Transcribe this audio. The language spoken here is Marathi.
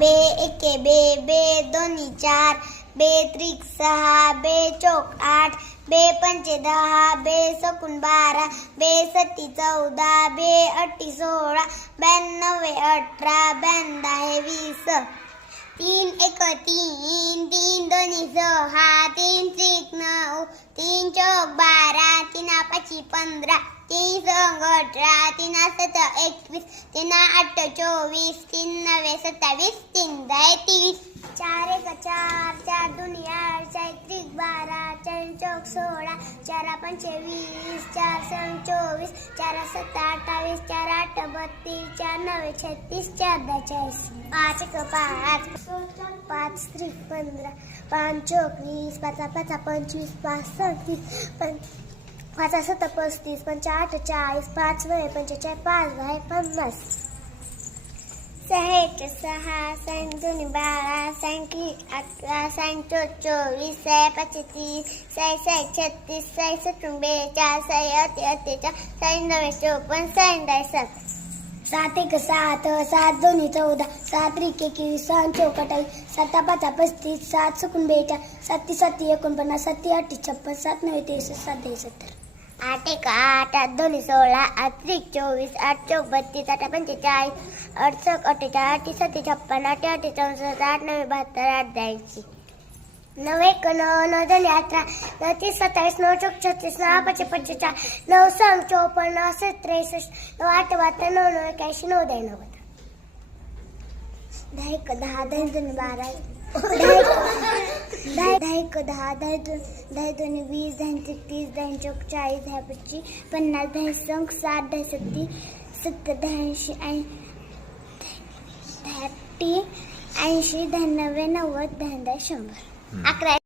बे एके बे, बे दोन्ही 4, बे त्रिक 6, बे चौक 8, बे पंचे 10, बे सकून 12, बे सत्ती 14, बे अट्टी 16, 92 18, 92 20. 3 एक 3, 3 दोन्ही 6, 3 त्रिक 9, 3 चौक 12, 3 पाची 15, 3 संग 18, 3 7 21, 3 8 24, 3 9 27, 3 10 30. 4 एक 4, 4 दोन्ही 8, 4 त्रिक 12, 4 चौक 16, 4 पंचे 20, 4 संग 24, 4 7 28, 4 8 32, 4 9 36, 4 10 40. 5 एक 5, 5 त्रिक 15, 5 चौक 20, 5 5 25, 5 36, 5 7 35, 5 8 40, 5 9 45, 5 10 50. 6 एक 6, 6 दोन्ही 12, 6 त्रिक 11, 6 चौक 24, 6 पाची 30, 6 6 36, 6 सत्तून 42, 6 अठ्ठे 48, 6 9 54, 6 10 7. 7 एक 7, 7 दोन्ही 14, 7 त्रिक 21, 6 चौक 28, 7 5 35, 7 सकून 42, 7 7 49, 7 8 56, 7 9 63, 7 10 70. 8 एक 8, 8 दोन्ही 16, 8 त्रिक 24, 8 चौक 32, 8 पंचे 40, 8 चौक 48, 8 7 56, 8 8 64, 8 9 72, 8 82. 9 एक 9, 9 दोन्ही 18, 9 30 27, 9 चौक 36, 9 पाची 45, 9 संग 54, 9 7 63, 9 8 72, 9 9 81, 9 10 90. 10 एक 10, 10 दोन्ही 12, 10 एक 10, 10 दोन्ही 20, 10 त्रिक 30, 10 चौक 40, 10 पाची 50, 10 संग 60, 10 सत्ती 70, 10 80, 10 80, 90, 90, 10 100. 11